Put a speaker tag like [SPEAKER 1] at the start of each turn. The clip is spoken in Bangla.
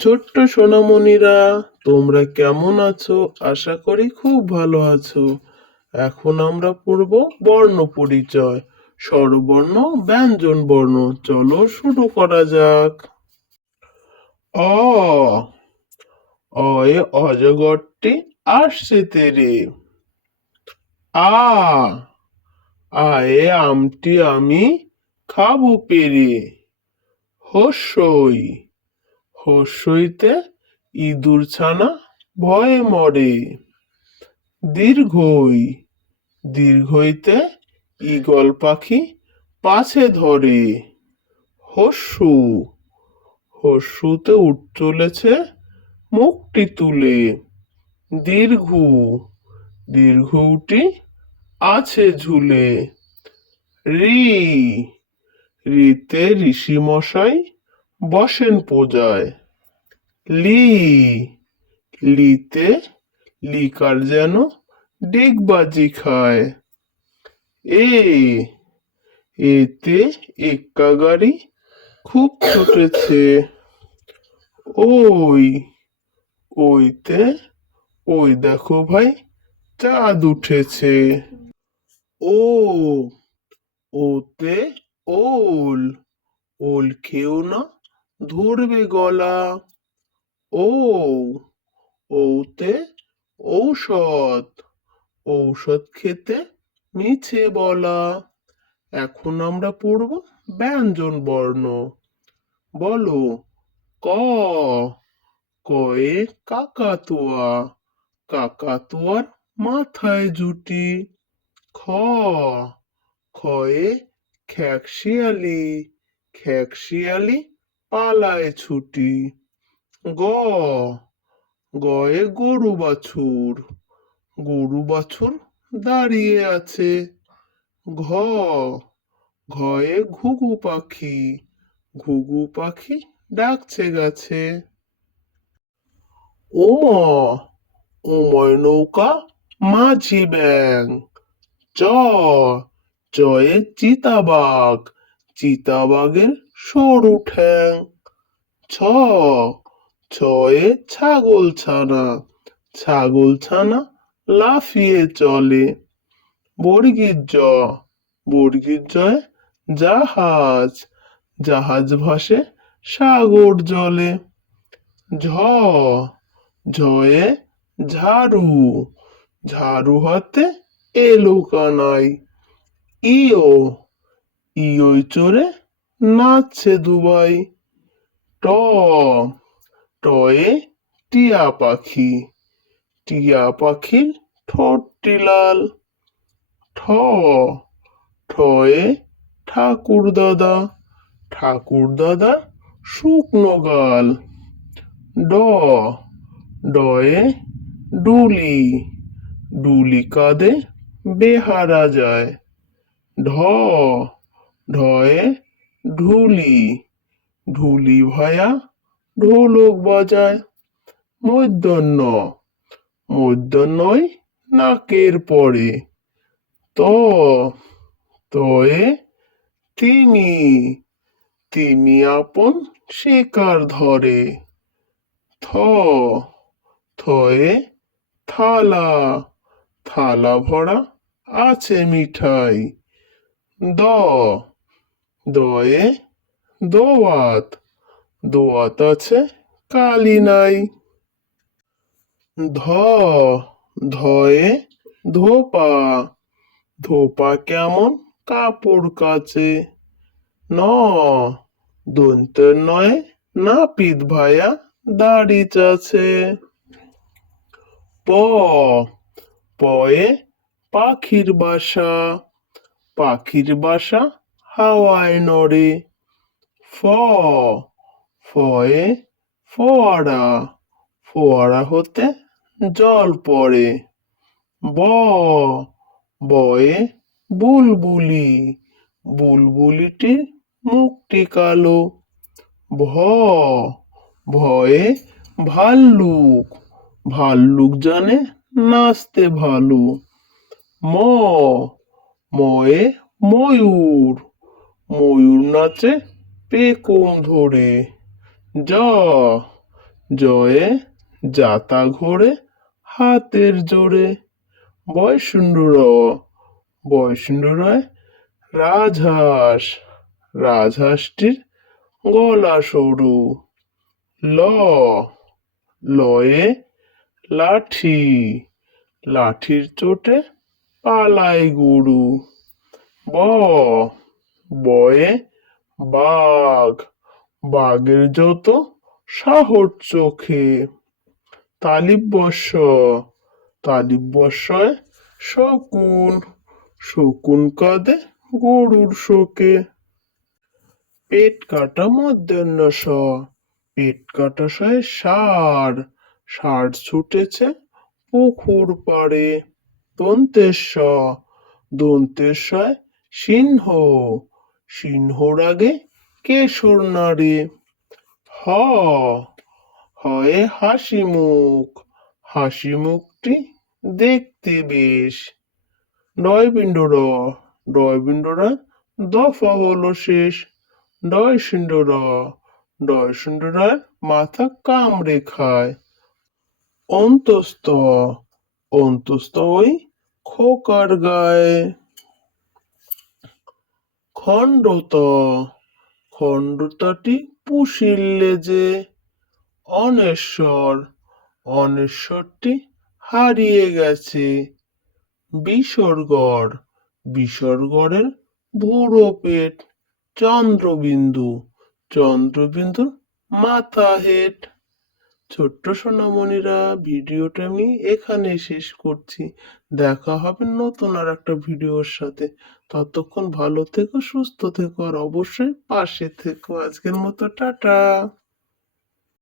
[SPEAKER 1] ছোট্ট সোনামণিরা, তোমরা কেমন আছো? আশা করি খুব ভালো আছো। এখন আমরা পড়ব বর্ণ পরিচয়, স্বরবর্ণ ব্যঞ্জন বর্ণ চলো শুরু করা যাক। অ, অয়ে অজগরটি আসছে তেরে। আ, আয়ে আমটি আমি খাব পেরে। হস্যই। হস্যইতে ইঁদুর ছানা ভয়ে মরে। দীর্ঘই, দীর্ঘইতে ঈগল পাখি পাছে ধরে। হস্যু, হস্যুতে উঠ চলেছে মুখটি তুলে। দীর্ঘ দীর্ঘটি আছে ঝুলে। রি, রিতে ঋষি মশাই বসেন পূজায়। লি, লিতে লিকার যেন ডিগবাজি খায়। এ, এতে এক্কা গাড়ি খুব ছুটেছে। ওই, ওইতে, ওই দেখো ভাই, চাঁদ উঠেছে। ও, ওতে ওল ওল খেও না ধরবে গলা। ও ওতে ঔষধ। ঔষধ খেতে মিছে বলা। এখন আমরা পড়ব ব্যঞ্জন বর্ণ। বলো, ক? কয়ে কাকাতুয়া। কাকাতুয়ার মাথায় জুটি। খ? খয়ে খ্যাকশিয়ালি। খ্যাকশিয়ালি পালায় ছুটি। গ। গয়ে গরু বাছুর। গরু বাছুর দাঁড়িয়ে আছে। ঘ। ঘয়ে ঘুঘু পাখি। ঘুঘু পাখি ডাকছে গাছে। ওম ওময় নৌকা মাঝি ব্যাং। চ। চয়ে চিতাবাঘ। চিতাবাঘের সরু ঠ্যাং। ছ। ছয়ে ছাগল ছানা ছাগল ছানা লাফিয়ে চলে। বর্গীর জ বর্গীর জয়ে জাহাজ জাহাজ ভাসে সাগর জলে। ঝ, ঝয়ে ঝাড়ু ঝাড়ু হাতে এলো কানাই। ইও ইওই চড়ে নাচছে দুবাই। ট টয়ে টিয়া পাখি। টিয়া পাখির ঠোঁটটি লাল ঠ, ঠয়ে ঠাকুর দাদা। ঠাকুর দাদা শুকনো গাল। ড, ডয়ে ডুলি। ডুলি কাঁধে বেহারা যায়। ঢ, ঢয়ে ঢুলি। ঢুলি ভায়া ঢোলক বাজায়। মধ্যাহ্ন। মধ্যাহ্নই নাকের পরে। ত, তয়ে তিনি তিনি আপন শিকার ধরে। থ, থয়ে থালা। থালা ভরা আছে মিঠাই। দ, দয়ে দোয়াত। দোয়াত আছে কালি নাই। ধ, ধয়ে ধোপা ধোপা কেমন কাপড় কাচে। ন দন্তের নয় নাপিত ভায়া দাড়ি চাছে প, পয়ে পাখির বাসা পাখির বাসা হাওয়ায় নড়ে। ফ ফয়ে ফোয়ারা ফোয়ারা হতে জল পড়ে। ব, বয়ে বুলবুলি, বুলবুলিটির মুখটি কালো। ভ, ভয়ে ভাল্লুক ভাল্লুক জানে নাচতে ভালো। ম, ময়ে ময়ূর ময়ূর নাচে পেকম ধরে। জ জয়ে যাতা ঘোরে হাতের জোরে। বয়সুন্ডু র বয়সুন্ডু রয় রাজহাঁস, রাজহাঁসটির গলা সরু। ল, লয়ে লাঠি, লাঠির চোটে পালায় গরু। ব, বয়ে বাঘ বাঘের যত সাহর চোখে। তালিব বর্ষ তালিব বর্ষয় শকুন শকুন কাঁদে গরুর শোকে। পেট কাটা মধ্যাহ্ন স পেট কাটা সয় সার সার ছুটেছে পুকুর পাড়ে। দন্তেশ্ব, দন্তেশ্বয় সিংহ, সিংহর আগে কেশর নাড়ে হ, হয়ে হাসি মুখ হাসি মুখটি দেখতে বেশ। ডয়বিন্দ র ডয়বিন্দরা দফা হলো শেষ। ডয় সিন্ধু র ডয় সিন্ধুরার মাথা কামড়ে খায়। অন্তস্ত অন্তস্ত ওই খোকার গায়ে। খণ্ডত খণ্ডতাটি পুষির লেজে অনেশ্বর, অনেশ্বরটি হারিয়ে গেছে। বিসর্গড় বিসর্গড়ের ভুরো পেট চন্দ্রবিন্দু চন্দ্রবিন্দুর মাথা হেট ছোট্ট সোনামণিরা ভিডিওটা আমি এখানে শেষ করছি। দেখা হবে নতুন আর একটা ভিডিওর সাথে। ততক্ষণ ভালো থেকো, সুস্থ থেকো, আর অবশ্যই পাশে থেকো। আজকের মতো টাটা।